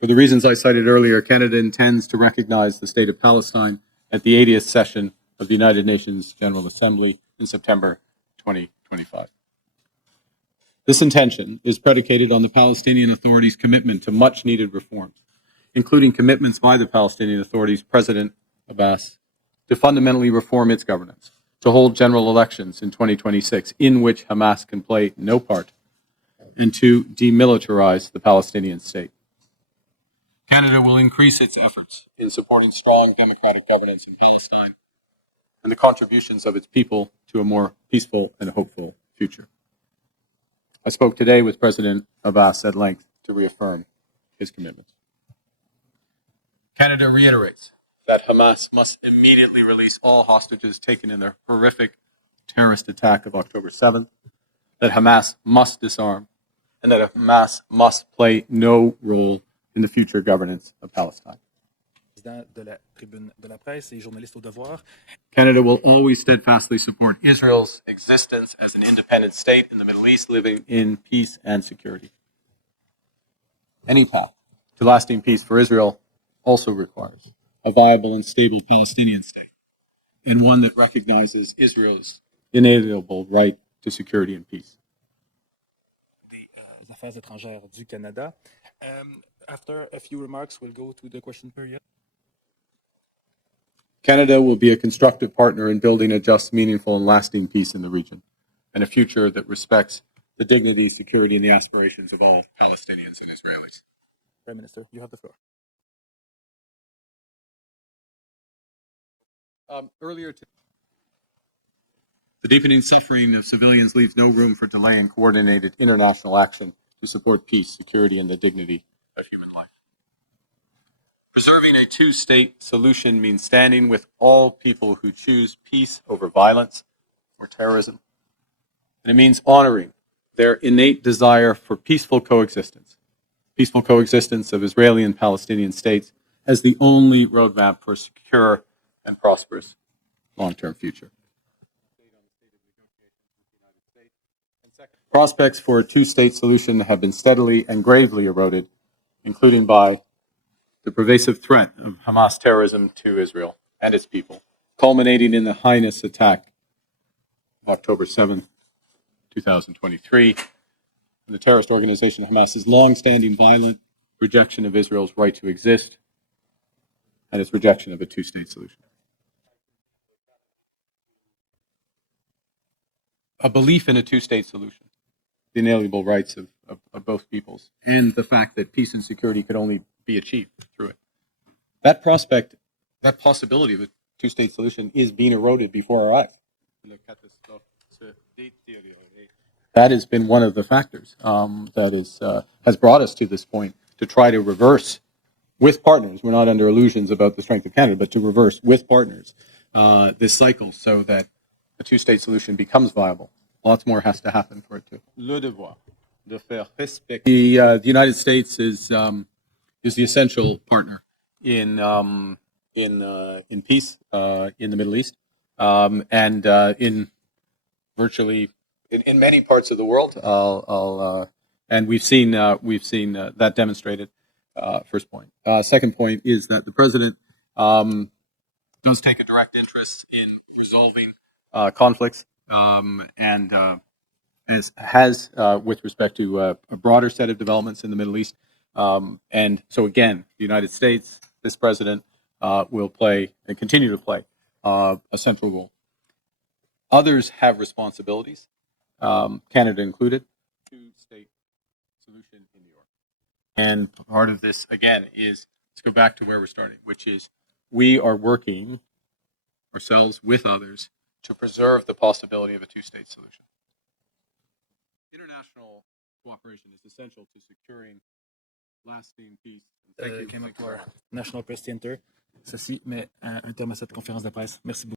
For the reasons I cited earlier, Canada intends to recognize the State of Palestine at the 80th session of the United Nations General Assembly in September 2025. This intention is predicated on the Palestinian Authority's commitment to much-needed reforms, including commitments by the Palestinian Authority's President Abbas to fundamentally reform its governance, to hold general elections in 2026 in which Hamas can play no part, and to demilitarize the Palestinian state. Canada will increase its efforts in supporting strong democratic governance in Palestine and the contributions of its people to a more peaceful and hopeful future. I spoke today with President Abbas at length to reaffirm his commitments. Canada reiterates that Hamas must immediately release all hostages taken in their horrific terrorist attack of October 7th, that Hamas must disarm, and that Hamas must play no role in the future governance of Palestine. Canada will always steadfastly support Israel's existence as an independent state in the Middle East, living in peace and security. Any path to lasting peace for Israel also requires a viable and stable Palestinian state, and one that recognizes Israel's inalienable right to security and peace. Des Affaires étrangères du Canada. After a few remarks, we'll go to the question period. Canada will be a constructive partner in building a just, meaningful, and lasting peace in the region, and a future that respects the dignity, security, and the aspirations of all Palestinians and Israelis. Prime Minister, you have the floor. Earlier today, the deepening suffering of civilians leaves no room for delay in coordinated international action to support peace, security, and the dignity of human life. Preserving a two-state solution means standing with all people who choose peace over violence or terrorism. And it means honoring their innate desire for peaceful coexistence of Israeli and Palestinian states as the only roadmap for a secure and prosperous long-term future. Prospects for a two-state solution have been steadily and gravely eroded, including by the pervasive threat of Hamas terrorism to Israel and its people, culminating in the heinous attack of October 7th, 2023, and the terrorist organization Hamas's long-standing violent rejection of Israel's right to exist and its rejection of a two-state solution. A belief in a two-state solution, the inalienable rights of both peoples, and the fact that peace and security could only be achieved through it. That prospect, that possibility of a two-state solution is being eroded before our eyes. That has been one of the factors that has brought us to this point, to try to reverse with partners. We're not under illusions about the strength of Canada, but to reverse with partners this cycle so that a two-state solution becomes viable. Lots more has to happen for it to. Le devoir de faire respecter. The United States is the essential partner in peace in the Middle East and in virtually in many parts of the world. And we've seen that demonstrated. First point. Second point is that the president does take a direct interest in resolving conflicts and has with respect to a broader set of developments in the Middle East. And so again, the United States, this president will play and continue to play a central role. Others have responsibilities, Canada included, two-state solution in New York. And part of this, again, is, let's go back to where we're starting, which is we are working ourselves with others to preserve the possibility of a two-state solution. International cooperation is essential to securing lasting peace. National Press Center. Ceci met un terme à cette conférence de presse. Merci beaucoup.